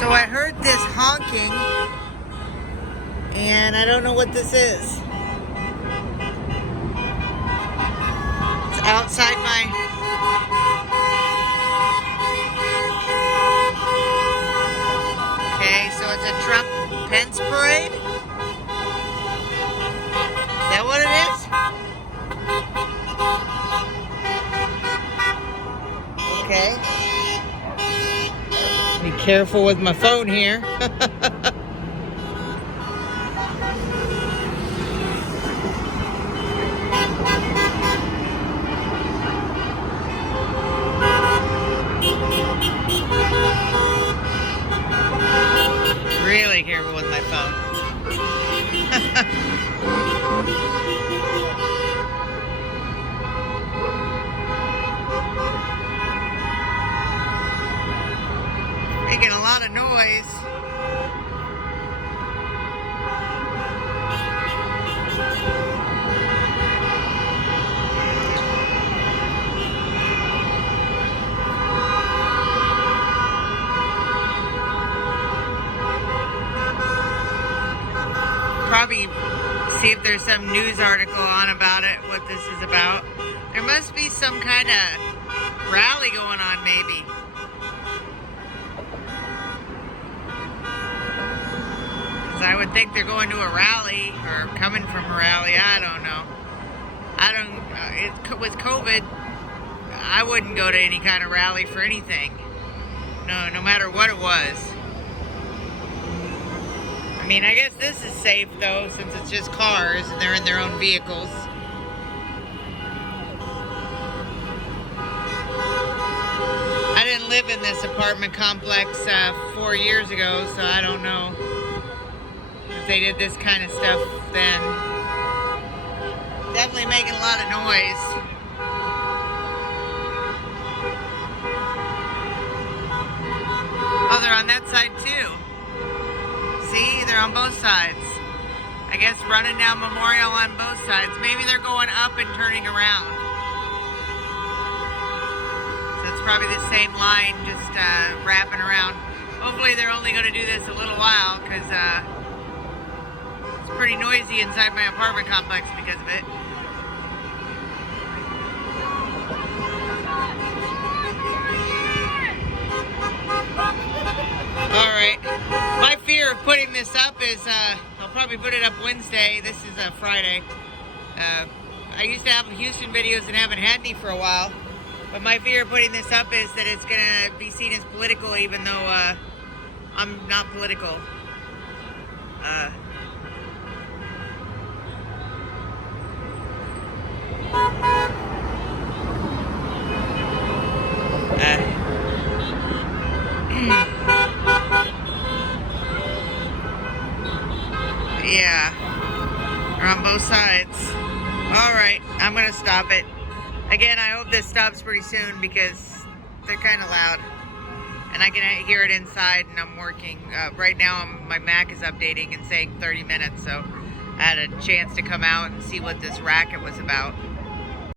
So I heard this honking, and I don't know what this is. It's outside my... Okay, so it's a Trump Pence parade? Is that what it is? Okay. Be careful with my phone here. Really careful with my phone. Making a lot of noise. Probably see if there's some news article on about it, what this is about. There must be some kind of rally going on, maybe. Because I would think they're going to a rally or coming from a rally. I don't know. With COVID, I wouldn't go to any kind of rally for anything. No matter what it was. I mean, I guess this is safe though, since it's just cars and they're in their own vehicles. I didn't live in this apartment complex 4 years ago, so I don't know if they did this kind of stuff then. Definitely making a lot of noise. Oh, they're on that side too. See, they're on both sides. I guess running down Memorial on both sides. Maybe they're going up and turning around. So it's probably the same line, just wrapping around. Hopefully they're only going to do this a little while, because it's pretty noisy inside my apartment complex because of it. Alright, my fear of putting this up is, I'll probably put it up Wednesday. This is a Friday. I used to have Houston videos and haven't had any for a while. But my fear of putting this up is that it's going to be seen as political, even though I'm not political. Yeah, they're on both sides. Alright, I'm going to stop it. Again, I hope this stops pretty soon because they're kind of loud. And I can hear it inside and I'm working. Right now my Mac is updating and saying 30 minutes, so I had a chance to come out and see what this racket was about.